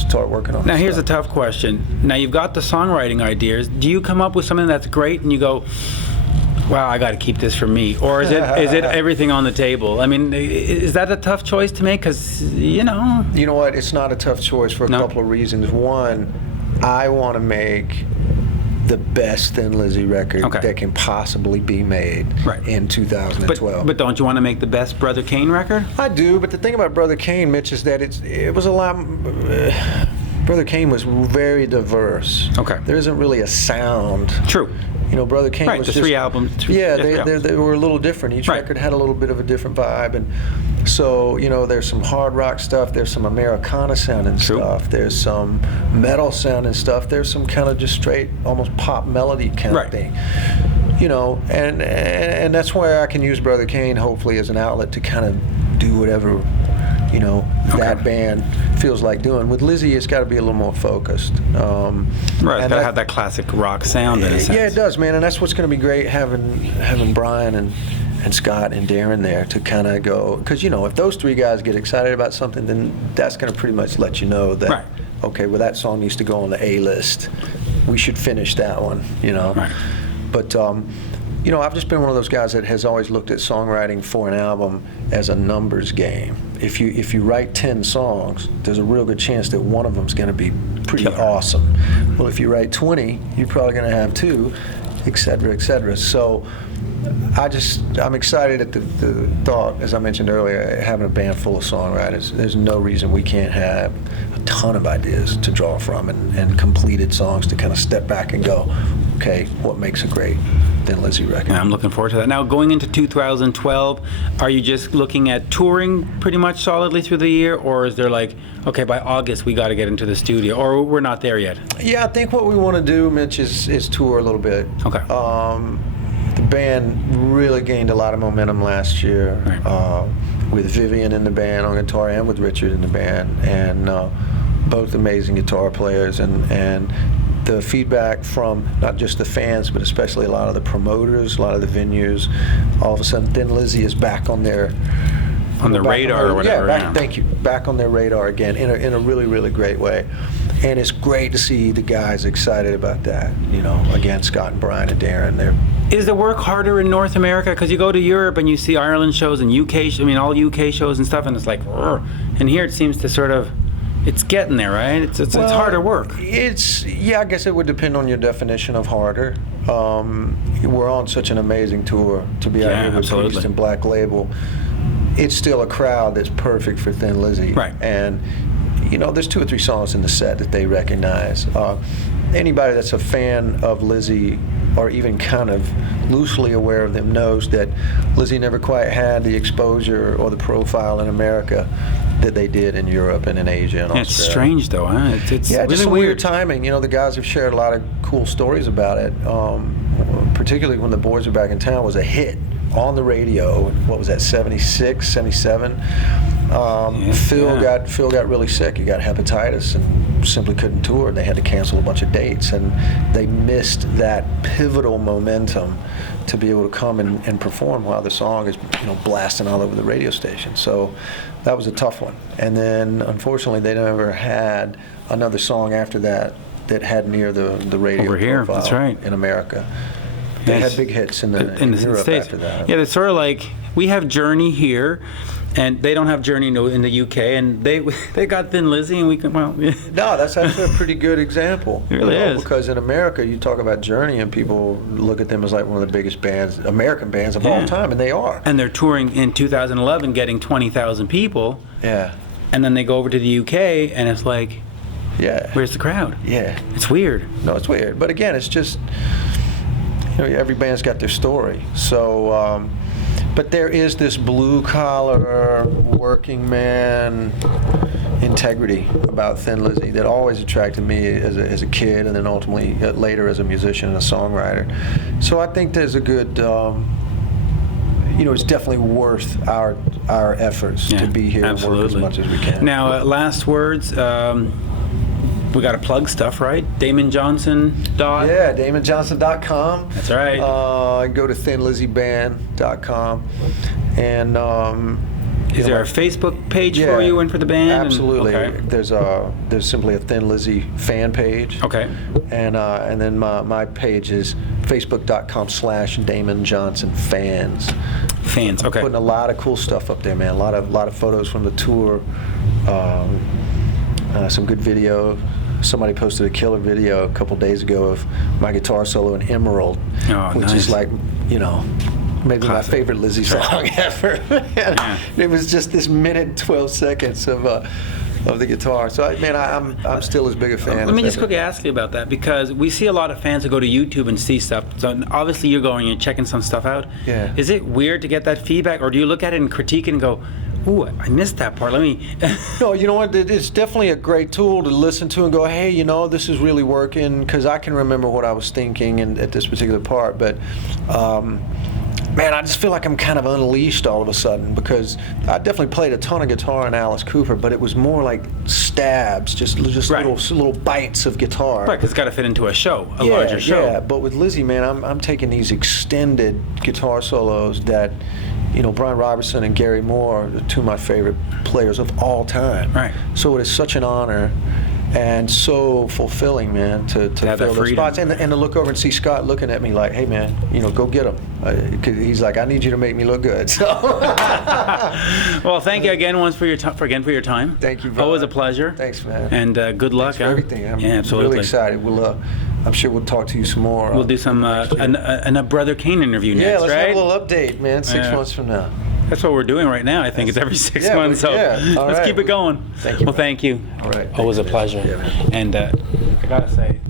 start working on. Now here's a tough question. Now you've got the songwriting ideas. Do you come up with something that's great and you go, wow, I got to keep this for me? Or is it everything on the table? I mean, is that a tough choice to make? Because, you know. You know what? It's not a tough choice for a couple of reasons. One, I want to make the best Thin Lizzy record that can possibly be made in 2012. But don't you want to make the best Brother Cane record? I do, but the thing about Brother Cane, Mitch, is that it was a lot. Brother Cane was very diverse. Okay. There isn't really a sound. True. You know, Brother Cane was the just, 3 albums. They were a little different. Each record had a little bit of a different vibe, and so, you know, there's some hard rock stuff, there's some Americana sounding stuff, there's some metal sounding stuff, there's some kind of just straight, almost pop melody kind of thing. You know, and that's why I can use Brother Cane hopefully as an outlet to kind of do whatever, you know, that band feels like doing. With Lizzy, it's got to be a little more focused. It's got to have that classic rock sound in a sense. Yeah, it does, man, and that's what's going to be great, having Brian and Scott and Darren there to kind of go, because, you know, if those 3 guys get excited about something, then that's going to pretty much let you know that, okay, well, that song needs to go on the A list. We should finish that one, you know. But, you know, I've just been one of those guys that has always looked at songwriting for an album as a numbers game. If you write 10 songs, there's a real good chance that one of them's going to be pretty awesome. Well, if you write 20, you're probably going to have 2, et cetera, et cetera. So I'm excited at the thought, as I mentioned earlier, having a band full of songwriters. There's no reason we can't have a ton of ideas to draw from and completed songs to kind of step back and go, okay, what makes a great Thin Lizzy record? I'm looking forward to that. Now, going into 2012, are you just looking at touring pretty much solidly through the year, or is there like, okay, by August we got to get into the studio, or we're not there yet? Yeah, I think what we want to do, Mitch, is tour a little bit. Okay. The band really gained a lot of momentum last year with Vivian in the band on guitar and with Richard in the band, and both amazing guitar players, and the feedback from not just the fans, but especially a lot of the promoters, a lot of the venues. All of a sudden, Thin Lizzy is back on their radar or whatever. Thank you. Back on their radar again in a really, really great way. And it's great to see the guys excited about that. You know, again, Scott and Brian and Darren, Is the work harder in North America? Because you go to Europe and you see Ireland shows and all UK shows and stuff, and it's like, and here it seems to sort of, it's getting there, right? It's harder work. I guess it would depend on your definition of harder. We're on such an amazing tour to be out here with Priest and Black Label. It's still a crowd that's perfect for Thin Lizzy. Right. And, you know, there's 2 or 3 songs in the set that they recognize. Anybody that's a fan of Lizzy or even kind of loosely aware of them knows that Lizzy never quite had the exposure or the profile in America that they did in Europe and in Asia and Australia. It's strange, though, huh? It's really just weird timing. You know, the guys have shared a lot of cool stories about it, particularly when The Boys Are Back in Town was a hit on the radio. What was that, 76, 77? Phil got really sick. He got hepatitis and simply couldn't tour. They had to cancel a bunch of dates, and they missed that pivotal momentum to be able to come and perform while the song is, you know, blasting all over the radio station. So that was a tough one. And then, unfortunately, they never had another song after that had near the radio over here. profile. That's right. In America. They had big hits in Europe States. after that. Yeah, it's sort of like we have Journey here, and they don't have Journey in the UK, and they got Thin Lizzy, and we can No, that's actually a pretty good example. It really is. Because in America, you talk about Journey, and people look at them as like one of the biggest bands, American bands of all time, and they are. And they're touring in 2011, getting 20,000 people. Yeah. And then they go over to the UK, and it's like, where's the crowd? Yeah. It's weird. No, it's weird. But again, it's just, you know, every band's got their story. So, but there is this blue-collar, working man integrity about Thin Lizzy that always attracted me as a kid, and then ultimately later as a musician and a songwriter. So I think there's a good, you know, it's definitely worth our efforts to be here and work as much as we can. Now, last words. We got to plug stuff, right? Damon Johnson. Yeah, DamonJohnson.com. That's right. Go to thinlizzyband.com, and Is there a Facebook page for you and for the band? Absolutely. Okay. There's simply a Thin Lizzy fan page. Okay. And then my page is facebook.com/Damon Johnson fans. Fans. Okay. Putting a lot of cool stuff up there, man. A lot of photos from the tour. Some good video. Somebody posted a killer video a couple days ago of my guitar solo in Emerald, which is like, maybe my favorite Lizzy song ever. It was just this minute and 12 seconds of the guitar. So, I'm still as big a fan. Let me just quickly ask you about that, because we see a lot of fans who go to YouTube and see stuff. So obviously you're going and checking some stuff out. Yeah. Is it weird to get that feedback, or do you look at it and critique it and go, ooh, I missed that part. Let me. No, you know what? It's definitely a great tool to listen to and go, hey, this is really working, because I can remember what I was thinking at this particular part. But, man, I just feel like I'm kind of unleashed all of a sudden, because I definitely played a ton of guitar in Alice Cooper, but it was more like stabs, just Right. little bites of guitar. Right, 'cause it's got to fit into a show, a larger show. Yeah, but with Lizzy, man, I'm taking these extended guitar solos that, Brian Robertson and Gary Moore are two of my favorite players of all time. Right. So it is such an honor and so fulfilling, man, to have fill that those freedom. spots and to look over and see Scott looking at me like, hey, man, go get him. 'Cause he's like, I need you to make me look good. So. Well, thank you again once for your for your time. Thank you, brother. Always a pleasure. Thanks, man. And good luck. Thanks for everything. I'm absolutely. really excited. I'm sure we'll talk to you some more. We'll do some a Brother Cane interview next, yeah, let's right? have a little update, man. 6 months from now. That's what we're doing right now. I think it's every 6 Yeah, months. So all let's right. keep it going. Thank you. Well, thank you. All right. Always a Thanks, pleasure. man. Yeah, man. And I gotta say,